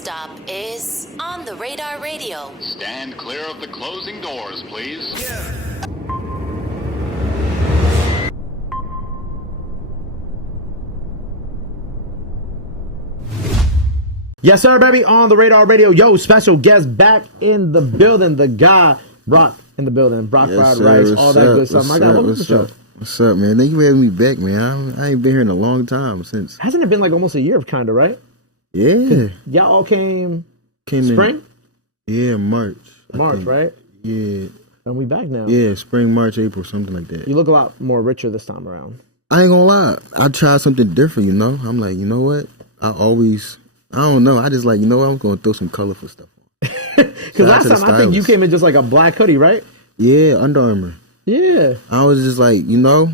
stop is On the Radar Radio. Stand clear of the closing doors, please. Yeah. Yes, sir, baby, On the Radar Radio. Yo, special guest back in the building. The guy, Brock, in the building. Brock fried rice, all that good stuff. My guy, welcome to the show. What's up, man? Thank you for having me back, man. I ain't been here in a long time since. Hasn't it been like almost a year, kind of, right? Yeah. Y'all all came spring? Yeah, March. March, right? Yeah. And we back now. Yeah, spring, March, April, something like that. You look a lot more richer this time around. I ain't gonna lie. I tried something different, you know? I'm like, you know what? I don't know. I just like, you know what? I'm going to throw some colorful stuff on. Because last time I think you came in just like a black hoodie, right? Yeah, Under Armour. Yeah. I was just like, you know,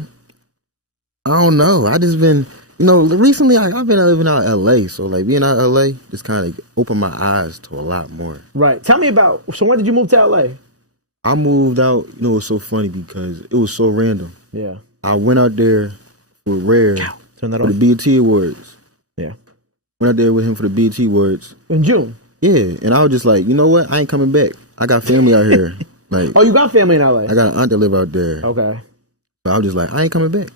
I don't know. I just been, you know, recently I've been living out in L.A. So like being out in L.A. just kind of opened my eyes to a lot more. Right. Tell me about, so when did you move to L.A.? I moved out, you know, it was so funny because it was so random. Yeah. I went out there for Rare Turn that for off. the BET Awards. Yeah. Went out there with him for the BET Awards. In June? Yeah, and I was just like, you know what? I ain't coming back. I got family out here. Like, oh, you got family in LA? I got an aunt that live out there. Okay. So I was just like, I ain't coming back.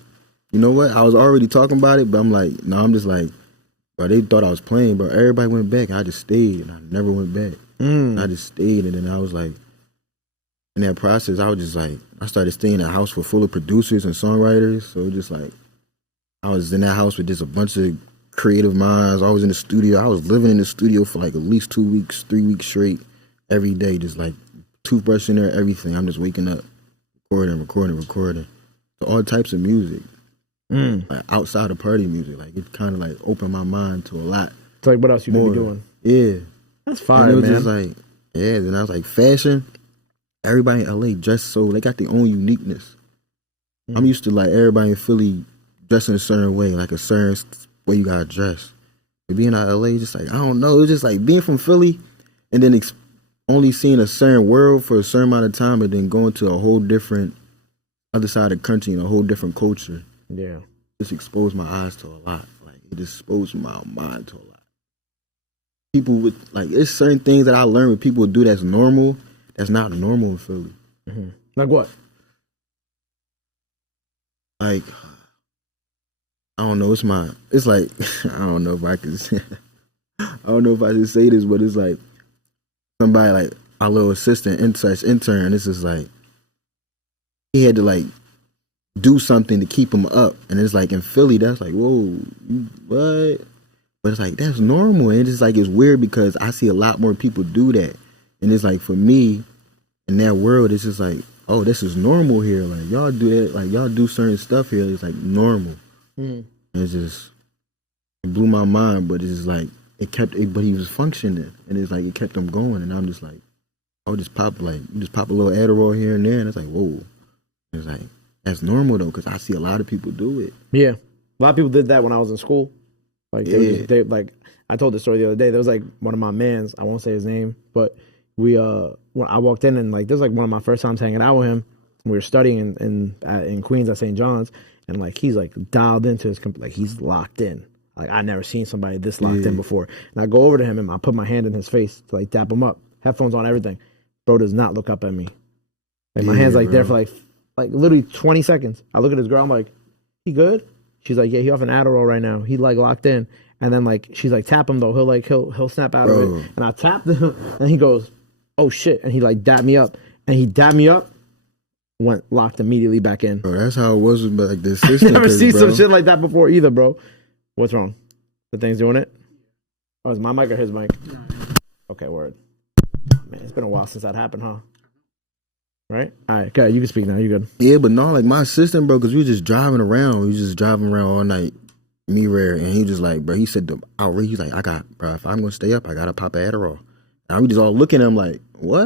You know what? I was already talking about it, but I'm like, no, I'm just like, bro, they thought I was playing, but everybody went back, and I just stayed, and I never went back. I just stayed, and then I was like, in that process, I was just like, I started staying in a house full of producers and songwriters, so just like, I was in that house with just a bunch of creative minds. I was in the studio. I was living in the studio for like at least 2 weeks, 3 weeks straight, every day, just like toothbrush in there, everything. I'm just waking up, recording. So all types of music, like outside of party music. Like it kind of like opened my mind to a lot. It's like what else you could be doing? Yeah, that's fine, and it was man. just like, yeah. Then I was like, fashion. Everybody in LA dressed so they got their own uniqueness. I'm used to like everybody in Philly dressing a certain way, like a certain way you gotta dress. But being out of LA, just like, I don't know, it was just like being from Philly and then only seeing a certain world for a certain amount of time and then going to a whole different other side of the country and a whole different culture. Yeah. Just exposed my eyes to a lot. Like it exposed my mind to a lot. People with like, there's certain things that I learned with people do that's normal, that's not normal in Philly. Like what? Like, I don't know. It's like, I don't know if I can. I don't know if I should say this, but it's like somebody like our little assistant intern. This is like he had to like do something to keep him up, and it's like in Philly, that's like, whoa, what? But it's like that's normal, and it's like it's weird because I see a lot more people do that, and it's like for me in that world, it's just like, oh, this is normal here. Like y'all do that, like y'all do certain stuff here. It's like normal. It's just, it blew my mind, but it's just like, but he was functioning, and it's like, it kept him going, and I'm just like, I would just pop a little Adderall here and there, and it's like, whoa. It's like, that's normal though, because I see a lot of people do it. Yeah. A lot of people did that when I was in school. Like, they like, I told the story the other day, there was like one of my mans, I won't say his name, but when I walked in and like, this was like one of my first times hanging out with him. We were studying in Queens at St. John's. And like he's like dialed into his like he's locked in. Like I never seen somebody this locked in before. And I go over to him and I put my hand in his face to like dap him up. Headphones on, everything. Bro does not look up at me. Like my hand's like there for like literally 20 seconds. I look at his girl. I'm like, he good? She's like, yeah, he off an Adderall right now. He like locked in. And then like she's like, tap him though. He'll snap out of it. And I tapped him and he goes, oh shit. And he like dapped me up. And he dapped me up. Went locked immediately back in. Bro, that's how it was with like the system. I've never seen some shit like that before either, bro. What's wrong? The thing's doing it? Oh, is my mic or his mic? Okay, word. Man, it's been a while since that happened, huh? Right? All right, okay, you can speak now. You good? Yeah, but no, like my assistant, bro, because we were just driving around. We was just driving around all night. Me, Rare, and he just like, bro, he said the outrage. He's like, bro, if I'm going to stay up, I got to pop an Adderall. And we just all looking at him like, what?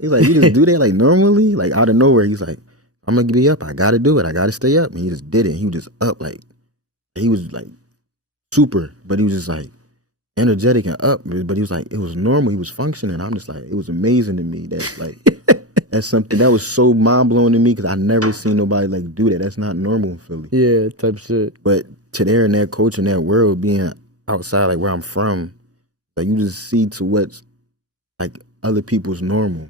He's like, you just do that like normally? Like out of nowhere, he's like, I'm going to be up. I got to do it. I got to stay up. And he just did it. He was just up like, he was like super, but he was just like energetic and up. But he was like, it was normal. He was functioning. I'm just like, it was amazing to me. That's like, that's something that was so mind blowing to me because I never seen nobody like do that. That's not normal in Philly. Yeah, type shit. But to there in that culture, in that world, being outside like where I'm from, Like you just see to what's like other people's normal,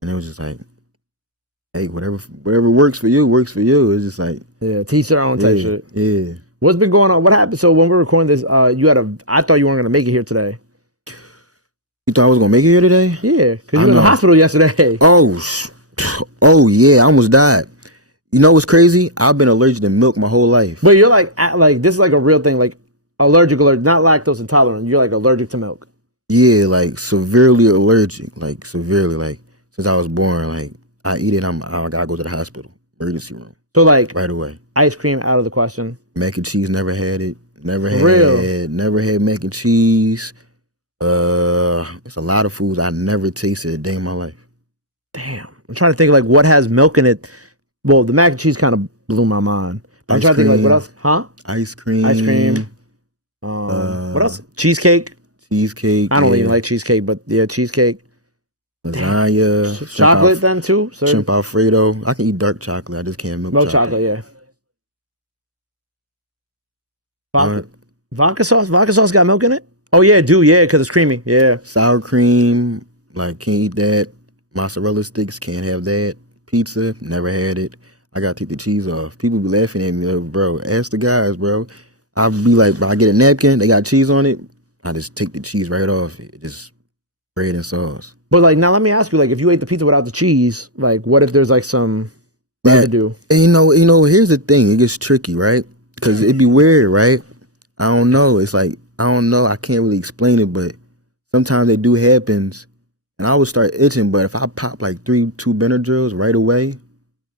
and it was just like, hey, whatever works for you works for you. It's just like teach their own type shit. Yeah. What's been going on? What happened? So when we're recording this, I thought you weren't gonna make it here today. You thought I was gonna make it here today? Yeah, because you were in the hospital yesterday. Oh yeah, I almost died. You know what's crazy? I've been allergic to milk my whole life. But you're like this is like a real thing, like allergic, not lactose intolerant. You're like allergic to milk. Yeah, like severely allergic, like severely, like since I was born. Like I eat it, I gotta go to the hospital, emergency room. So like right away. Ice cream out of the question. Mac and cheese, never had it. Never had mac and cheese. It's a lot of foods I never tasted a day in my life. Damn, I'm trying to think like what has milk in it. Well, the mac and cheese kind of blew my mind. I'm trying to think like what else? Huh? Ice cream. What else? Cheesecake. I don't even like cheesecake, but yeah, cheesecake. Lasagna. Chocolate then too? Sir? Shrimp Alfredo. I can eat dark chocolate. I just can't milk chocolate. Yeah. Vodka sauce? Vodka sauce got milk in it? Oh yeah, because it's creamy. Yeah. Sour cream. Like, can't eat that. Mozzarella sticks, can't have that. Pizza, never had it. I gotta take the cheese off. People be laughing at me like, bro, ask the guys, bro. I'll be like, bro, I get a napkin, they got cheese on it. I just take the cheese right off it. Just bread and sauce. But like, now let me ask you, like, if you ate the pizza without the cheese, like, what if there's like some residue? And you know, here's the thing. It gets tricky, right? Because it'd be weird, right? I don't know. It's like, I don't know. I can't really explain it, but sometimes it do happens. And I would start itching, but if I pop like 2 Benadryls right away,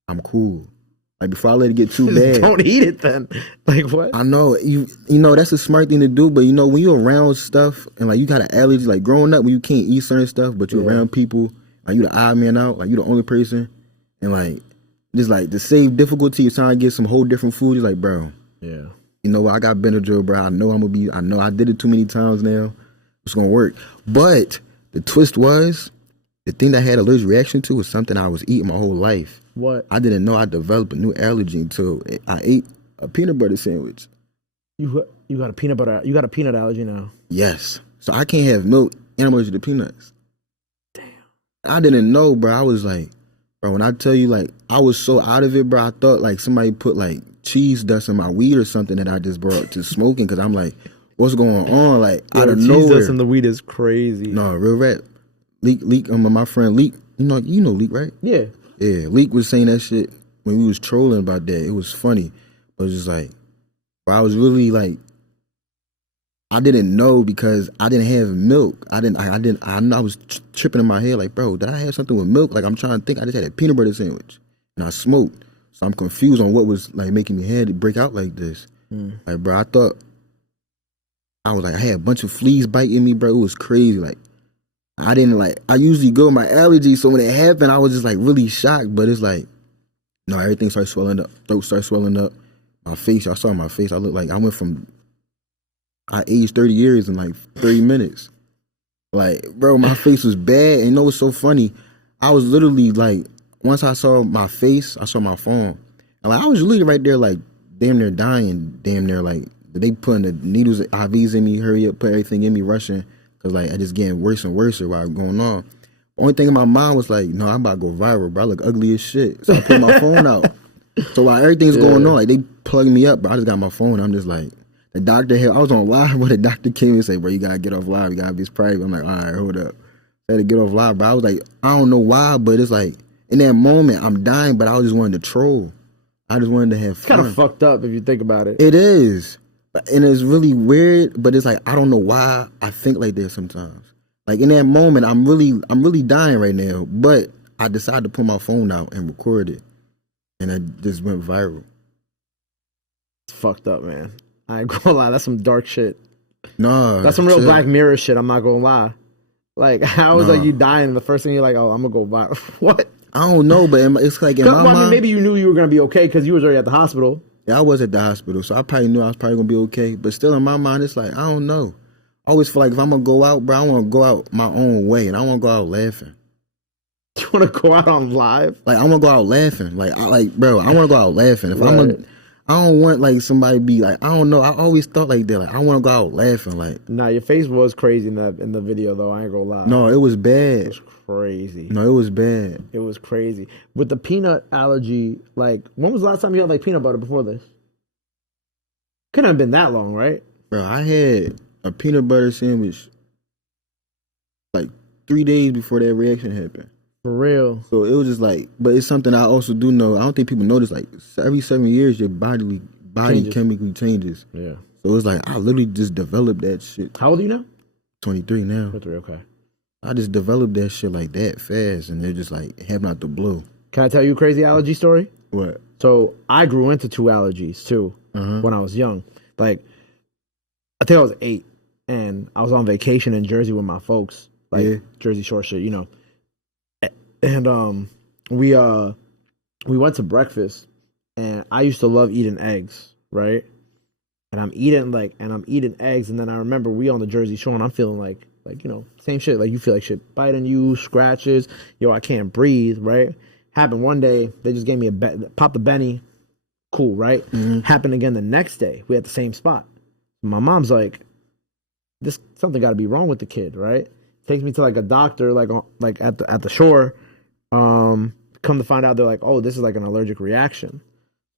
I'm cool. Like before I let it get too bad. Don't eat it then. Like what? I know you know that's a smart thing to do, but you know when you're around stuff and like you got an allergy, like growing up when you can't eat certain stuff, but you're around people, like you the odd man out, like you the only person, and like just like to save difficulty, you're trying to get some whole different food. You're like, bro, you know what? I got Benadryl, bro. I know I did it too many times now. It's gonna work, but. The twist was, the thing that I had an allergic reaction to was something I was eating my whole life. What? I didn't know I developed a new allergy until I ate a peanut butter sandwich. You got a peanut allergy now? Yes. So I can't have milk and I'm allergic to peanuts. Damn. I didn't know, bro. I was like, bro, when I tell you, like, I was so out of it, bro, I thought, like, somebody put, like, cheese dust in my weed or something that I just brought to smoking because I'm like, what's going on? Like out of nowhere. Jesus and the weed is crazy. No, real rap. Leak. My friend Leak. You know Leak, right? Yeah. Yeah. Leak was saying that shit when we was trolling about that. It was funny. But it was just like, bro, I was really like, I didn't know because I didn't have milk. I was tripping in my head like, bro, did I have something with milk? Like I'm trying to think. I just had a peanut butter sandwich and I smoked. So I'm confused on what was like making me head break out like this. Like, bro, I was like, I had a bunch of fleas biting me, bro. It was crazy. Like, I usually go with my allergies. So when it happened, I was just like really shocked. But it's like, no, everything started swelling up. Throat started swelling up. My face, y'all saw my face. I aged 30 years in like 30 minutes. Like, bro, my face was bad. And you know what's so funny? I was literally like, once I saw my face, I saw my phone. And like, I was literally right there like damn near dying, damn near like, they putting the needles, IVs in me, hurry up, put everything in me, rushing, because like I just getting worse and worse while I'm going on. The only thing in my mind was like, no, I'm about to go viral, bro. I look ugly as shit. So I put my phone out. So while everything's going on, like they plugging me up, but I just got my phone. I'm just like, the doctor here, I was on live, but the doctor came and said, bro, you gotta get off live. You gotta be private. I'm like, all right, hold up. I had to get off live, but I was like, I don't know why, but it's like, in that moment, I'm dying, but I just wanted to troll. I just wanted to have fun. Kind of fucked up if you think about it. It is. And it's really weird, but it's like I don't know why I think like this sometimes. Like in that moment, I'm really dying right now. But I decided to pull my phone out and record it, and it just went viral. It's fucked up, man. I ain't gonna lie, that's some dark shit. No, that's some real Black Mirror shit. I'm not gonna lie. Like how was like you dying, the first thing you're like, oh, I'm gonna go viral. What? I don't know, but it's like in my mind. I mean, maybe you knew you were gonna be okay because you was already at the hospital. Yeah, I was at the hospital, so I probably knew I was probably gonna be okay. But still, in my mind, it's like I don't know. I always feel like if I'm gonna go out, bro, I want to go out my own way, and I want to go out laughing. You want to go out on live? Like I want to go out laughing. Like bro, I want to go out laughing. If I'm I don't want like somebody to be like, I don't know. I always thought like that. Like I want to go out laughing. Like Nah, your face was crazy in the video though. I ain't gonna lie. no, it was bad. It was crazy. No, it was bad. It was crazy. With the peanut allergy, like when was the last time you had like peanut butter before this? Couldn't have been that long, right? Bro, I had a peanut butter sandwich like 3 days before that reaction happened. For real. So it was just like, but it's something I also do know. I don't think people notice. Like every 7 years, your body Changes. chemically changes. Yeah. So it's like I literally just developed that shit. How old are you now? 23 now. 23, okay. I just developed that shit like that fast, and they're just like happened out the blue. Can I tell you a crazy allergy story? What? So I grew into 2 allergies too when I was young. Like, I think I was 8, and I was on vacation in Jersey with my folks, like Jersey Shore shit, you know. And we went to breakfast, and I used to love eating eggs, right? And I'm eating eggs, and then I remember we on the Jersey Shore, and I'm feeling like you know, same shit. Like you feel like shit biting you, scratches, yo, I can't breathe, right? Happened one day, they just gave me popped the Benny, cool, right? Happened again the next day, we at the same spot. My mom's like, this something got to be wrong with the kid, right? Takes me to like a doctor, like at the shore. Come to find out, they're like, oh, this is like an allergic reaction.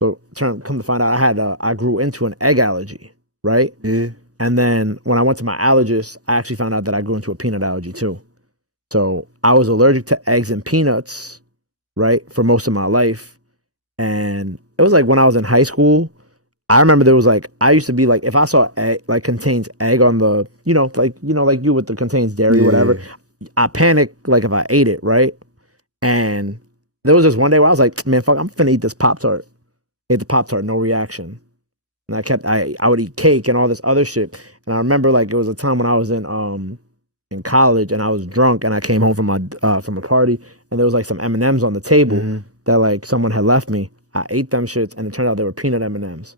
So come to find out, I grew into an egg allergy, right? Yeah. And then when I went to my allergist, I actually found out that I grew into a peanut allergy too. So I was allergic to eggs and peanuts, right, for most of my life. And it was like when I was in high school, I remember there was like, I used to be like, if I saw egg, like contains egg on the, like you with the contains dairy or whatever, I panicked like if I ate it, right? And there was just one day where I was like, man, fuck, I'm finna eat this Pop-Tart. Ate the Pop-Tart, no reaction. And I would eat cake and all this other shit. And I remember like it was a time when I was in college and I was drunk and I came home from a party and there was like some M&Ms on the table that like someone had left me. I ate them shits and it turned out they were peanut M&Ms.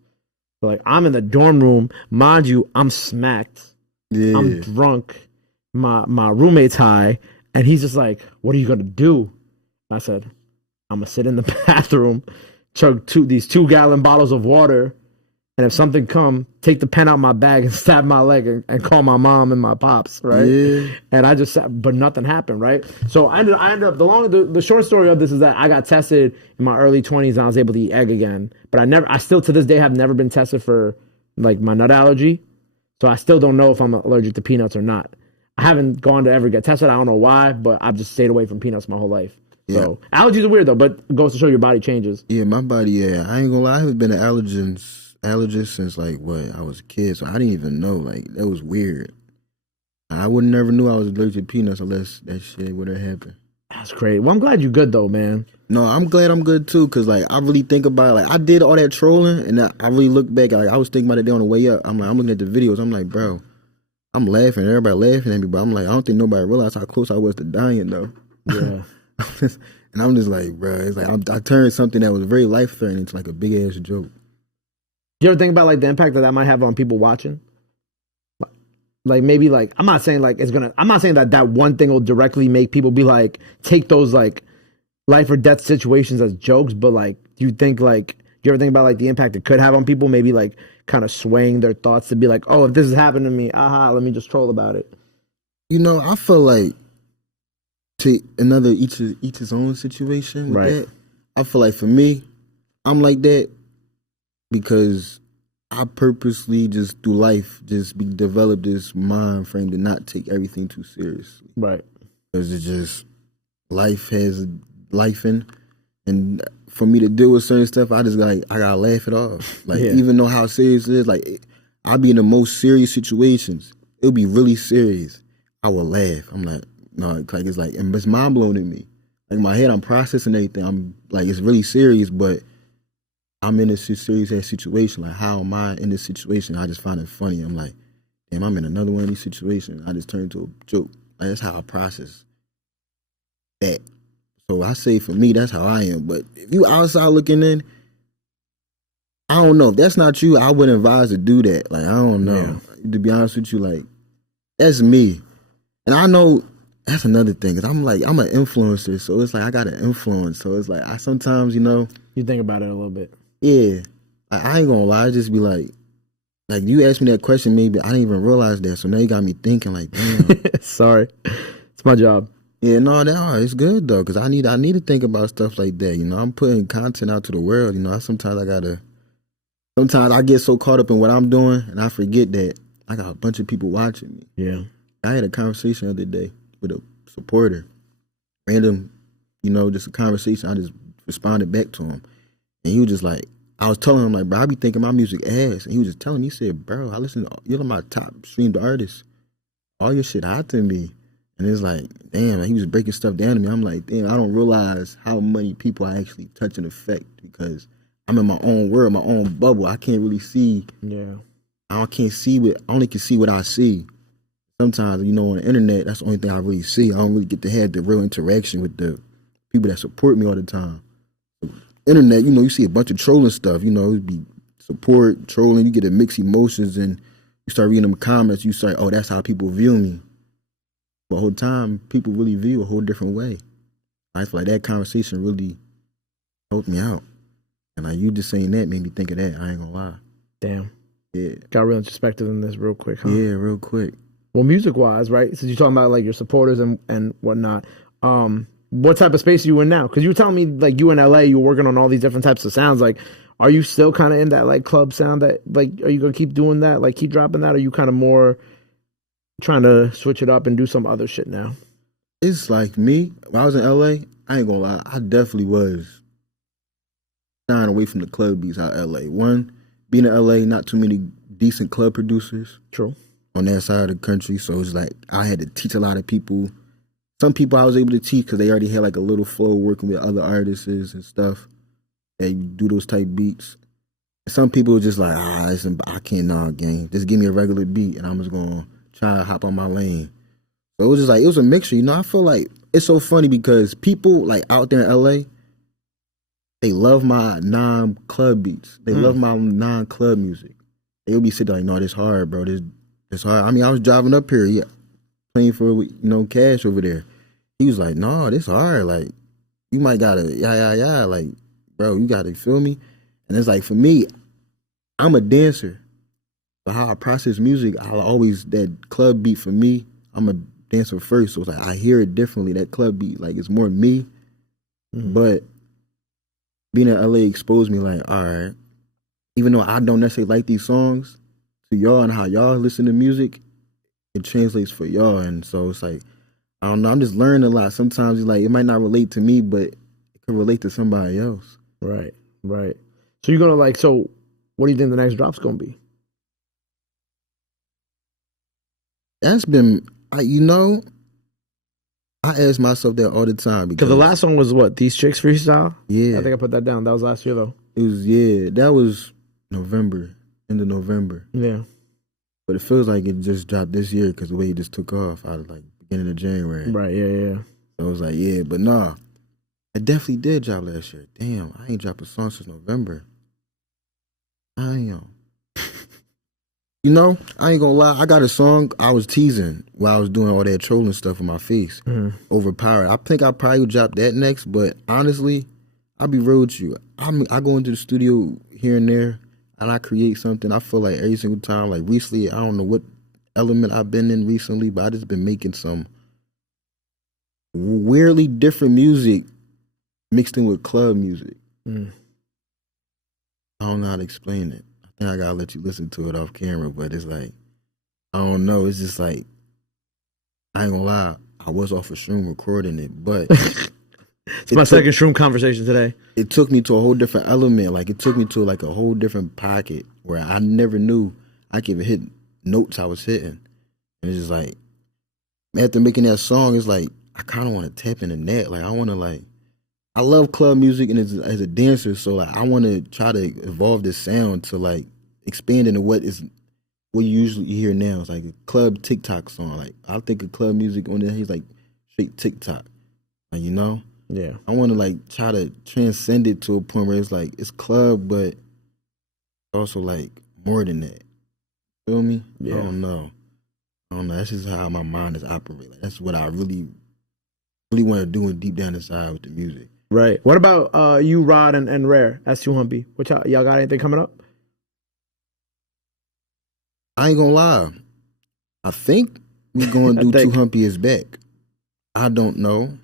So like I'm in the dorm room, mind you, I'm smacked. Yeah. I'm drunk. My roommate's high and he's just like, what are you gonna do? I said, I'm gonna sit in the bathroom, chug these 2-gallon bottles of water, and if something come, take the pen out my bag and stab my leg and call my mom and my pops, right? Yeah. And I just sat, but nothing happened, right? So I ended up the short story of this is that I got tested in my early 20s and I was able to eat egg again. But I still to this day have never been tested for like my nut allergy. So I still don't know if I'm allergic to peanuts or not. I haven't gone to ever get tested. I don't know why, but I've just stayed away from peanuts my whole life. Yeah. So allergies are weird though, but it goes to show your body changes. Yeah, my body, I ain't gonna lie, I haven't been an allergist since like I was a kid, so I didn't even know. Like that was weird. I would never knew I was allergic to peanuts unless that shit would have happened. That's great. Well, I'm glad you're good though, man. No, I'm glad I'm good too, cause like I really think about it. Like I did all that trolling, and I really look back. Like I was thinking about it on the way up. I'm looking at the videos. I'm like, bro, I'm laughing. Everybody laughing at me, but I'm like, I don't think nobody realized how close I was to dying though. Yeah. And I'm just like, bro, it's like I turned something that was very life threatening into like a big ass joke. You ever think about like the impact that might have on people watching? Like maybe like I'm not saying that one thing will directly make people be like take those like life or death situations as jokes, but like do you ever think about like the impact it could have on people? Maybe like kind of swaying their thoughts to be like, oh, if this has happened to me, let me just troll about it. I feel like to another each his own situation with that. I feel like for me, I'm like that because I purposely just through life develop this mind frame to not take everything too seriously. Right. Because it's just life has life in, and for me to deal with certain stuff, I gotta laugh it off. Like even though how serious it is, like I'll be in the most serious situations. It'll be really serious. I will laugh. I'm like, no, it's like, and it's mind blowing to me. Like in my head, I'm processing everything. I'm like, it's really serious, but I'm in this serious ass situation. Like, how am I in this situation? I just find it funny. I'm like, damn, I'm in another one of these situations. I just turn into a joke. Like, that's how I process that. So I say for me, that's how I am. But if you outside looking in, I don't know. If that's not you, I wouldn't advise to do that. Like, I don't know. Yeah. To be honest with you, like, that's me. And I know that's another thing. Cause I'm an influencer. So it's like I got an influence. So it's like I sometimes, You think about it a little bit. Yeah. I ain't gonna lie, I just be like you asked me that question, maybe I didn't even realize that. So now you got me thinking, like, damn. Sorry, it's my job. Yeah, no, it's good though, cause I need to think about stuff like that. I'm putting content out to the world. Sometimes I get so caught up in what I'm doing, and I forget that I got a bunch of people watching me. Yeah, I had a conversation the other day with a supporter, random, just a conversation. I just responded back to him, and he was just like, I was telling him like, bro, I be thinking my music ass, and he was just telling me, he said, bro, I listen to you're my top streamed artist, all your shit hot to me. And it's like, damn, he was breaking stuff down to me. I'm like, damn, I don't realize how many people I actually touch and affect because I'm in my own world, my own bubble. I can't really see. Yeah. I only can see what I see. Sometimes, on the internet, that's the only thing I really see. I don't really get to have the real interaction with the people that support me all the time. Internet, you see a bunch of trolling stuff. It'd be support, trolling. You get a mixed emotions, and you start reading them comments. You start, oh, that's how people view me. But the whole time, people really view a whole different way. I feel like that conversation really helped me out. And like you just saying that made me think of that. I ain't gonna lie. Damn. Yeah. Got real introspective in this real quick, huh? Yeah, real quick. Well, music-wise, right? Since you're talking about like your supporters and whatnot, what type of space are you in now? Because you were telling me like you in LA, you were working on all these different types of sounds. Like, are you still kind of in that like club sound? That like, are you gonna keep doing that? Like, keep dropping that? Or are you kind of more trying to switch it up and do some other shit now? It's like me, when I was in LA, I ain't gonna lie, I definitely was shying away from the club beats out of LA. One, being in LA, not too many decent club producers. True. On that side of the country, so it's like I had to teach a lot of people. Some people I was able to teach because they already had like a little flow working with other artists and stuff. They do those type beats. Some people were just like, I can't nah, gang. Just give me a regular beat and I'm just gonna try to hop on my lane. So it was just like, it was a mixture, I feel like it's so funny because people like out there in LA, they love my non-club beats. They love my non-club music. They'll be sitting like, no, this hard, bro. This hard. I mean, I was driving up here, playing for, Cash over there. He was like, no, this hard. Like, you might gotta, like, bro, you gotta feel me. And it's like, for me, I'm a dancer. But how I process music, that club beat for me, I'm a dancer first. So it's like, I hear it differently. That club beat, like, it's more me. Mm-hmm. But being in LA exposed me, like, all right, even though I don't necessarily like these songs, to y'all and how y'all listen to music, it translates for y'all. And so it's like, I don't know, I'm just learning a lot. Sometimes it's like, it might not relate to me, but it could relate to somebody else. Right. So you're gonna so what do you think the next drop's gonna be? That's been, I ask myself that all the time. Because the last song was what? These Chicks Freestyle? Yeah. I think I put that down. That was last year though. It was, that was November, end of November. Yeah. But it feels like it just dropped this year because the way it just took off out of like beginning of January. Right, yeah. So I was like, but nah. I definitely did drop last year. Damn, I ain't dropped a song since November. I am. I ain't gonna lie. I got a song I was teasing while I was doing all that trolling stuff in my face. Mm-hmm. Overpowered. I think I probably would drop that next, but honestly, I'll be real with you. I go into the studio here and there and I create something. I feel like every single time, like recently, I don't know what element I've been in recently, but I just been making some weirdly different music mixed in with club music. I don't know how to explain it. I think I gotta let you listen to it off camera, but it's like, I don't know. It's just like, I ain't gonna lie. I was off of Shroom recording it, but it's my second Shroom conversation today. It took me to a whole different element. Like, it took me to like a whole different pocket where I never knew I could even hit notes I was hitting. And it's just like, after making that song, it's like, I kind of want to tap into that. Like, I want to I love club music and as a dancer, so like I want to try to evolve this sound to like expand into what you usually hear now. It's like a club TikTok song. Like, I think of club music on there, he's like straight TikTok. Like, Yeah. I want to like try to transcend it to a point where it's like it's club, but also like more than that. Feel me? Yeah. I don't know. That's just how my mind is operating. Like, that's what I really want to do deep down inside with the music. Right. What about you, Rod and Rare? That's 2Humpy. Y'all got anything coming up? I ain't gonna lie. I think we gonna do 2Humpy is back. I don't know.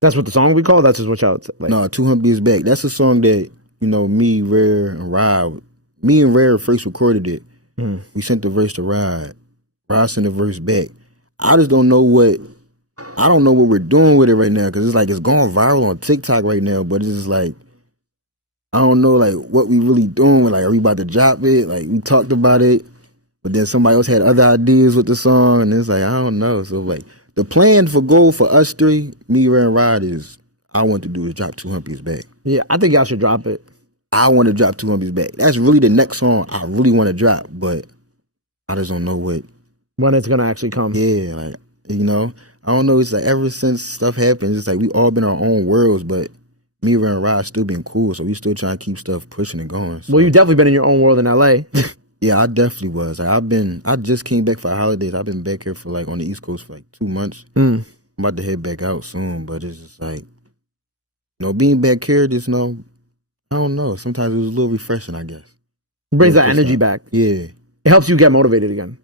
That's what the song we call? That's just what y'all like. No, 2Humpy is back. That's a song that, me, Rare, and Rod. Me and Rare first recorded it. We sent the verse to Rod. Rod sent the verse back. I just don't know what we're doing with it right now, because it's like it's going viral on TikTok right now, but it's just like, I don't know like what we really doing. Like, are we about to drop it? Like, we talked about it, but then somebody else had other ideas with the song, and it's like, I don't know. So like, the plan for goal for us three, me, Rare, and Rod, is I want to do is drop 2Humpy's back. Yeah, I think y'all should drop it. I want to drop 2Humpy's back. That's really the next song I really want to drop, but I just don't know when it's gonna actually come. Yeah, like, I don't know. It's like ever since stuff happens, it's like we all been our own worlds, but me, Rare, and Rod still being cool, so we still trying to keep stuff pushing and going. So. Well, you definitely been in your own world in LA. Yeah, I definitely was. Like, I just came back for holidays. I've been back here for like on the East Coast for like 2 months. I'm about to head back out soon, but it's just like, being back here, just I don't know. Sometimes it was a little refreshing, I guess. It brings that energy back. Yeah. It helps you get motivated again.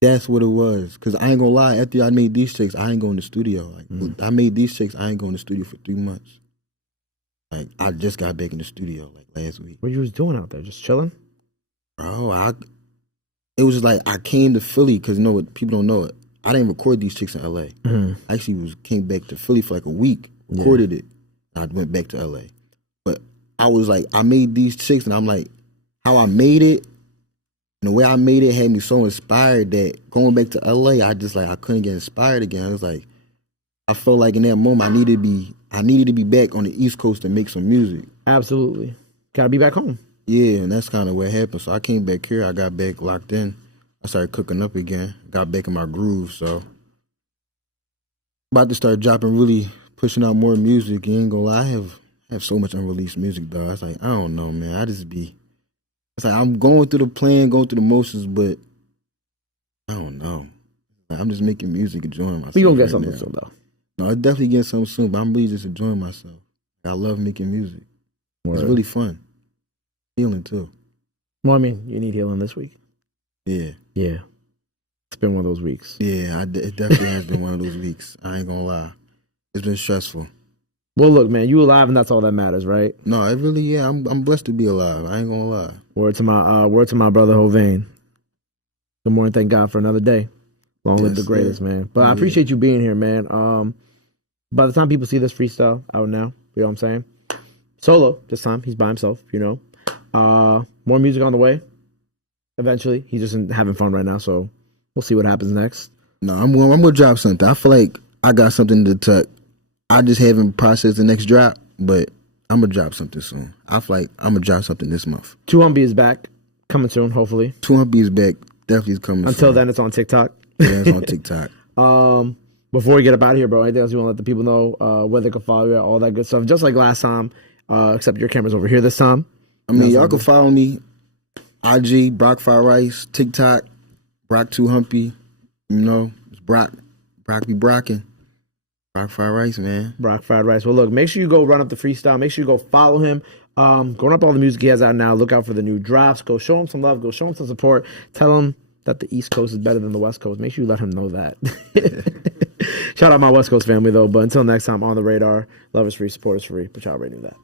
That's what it was. Because I ain't gonna lie, after I made these chicks, I ain't going to the studio. Like, I made these chicks, I ain't going to the studio for 3 months. Like, I just got back in the studio like last week. What you was doing out there? Just chilling? Bro, it was just like I came to Philly because people don't know it. I didn't record these chicks in LA. I actually came back to Philly for like a week, recorded it, and I went back to LA. But I was like, I made these chicks, and I'm like, how I made it, and the way I made it had me so inspired that going back to LA, I couldn't get inspired again. I was like, I felt like in that moment I needed to be back on the East Coast and make some music. Absolutely. Gotta be back home. Yeah, and that's kind of what happened. So I came back here, I got back locked in. I started cooking up again, got back in my groove, so about to start dropping, really pushing out more music. You ain't gonna lie, I have so much unreleased music, dog. It's like, I don't know, man. It's like I'm going through the plan, going through the motions, but I don't know. Like, I'm just making music, enjoying myself. We gonna get something soon, though. No, I definitely get something soon, but I'm really just enjoying myself. I love making music. It's really fun. Healing, too. Well, I mean, you need healing this week. Yeah. Yeah. It's been one of those weeks. Yeah, it definitely has been one of those weeks. I ain't gonna lie. It's been stressful. Well, look, man, you alive, and that's all that matters, right? No, it really, yeah. I'm blessed to be alive. I ain't gonna lie. Word to my brother Hovain. Good morning, thank God for another day. Long live the greatest, man. But I appreciate you being here, man. By the time people see this freestyle out now, you know what I'm saying? Solo this time. He's by himself, more music on the way. Eventually, he's just having fun right now, so we'll see what happens next. No, I'm gonna drop something. I feel like I got something to tuck. I just haven't processed the next drop, but I'm gonna drop something soon. I feel like I'm gonna drop something this month. 2Humpy is back, coming soon, hopefully. 2Humpy is back, definitely is coming. Until then, it's on TikTok. Yeah, it's on TikTok. Before we get up out of here, bro, anything else you want to let the people know? Where they can follow you, all that good stuff. Just like last time, except your camera's over here this time. I mean, y'all can follow me, IG, Brock Fried Rice, TikTok, Brock 2Humpy. It's Brock be brocking. Brock Fried Rice, man. Brock Fried Rice. Well, look, make sure you go run up the freestyle. Make sure you go follow him. Going up all the music he has out now. Look out for the new drops. Go show him some love. Go show him some support. Tell him that the East Coast is better than the West Coast. Make sure you let him know that. Shout out my West Coast family, though. But until next time, on the radar, love is free, support is free. But y'all already knew that.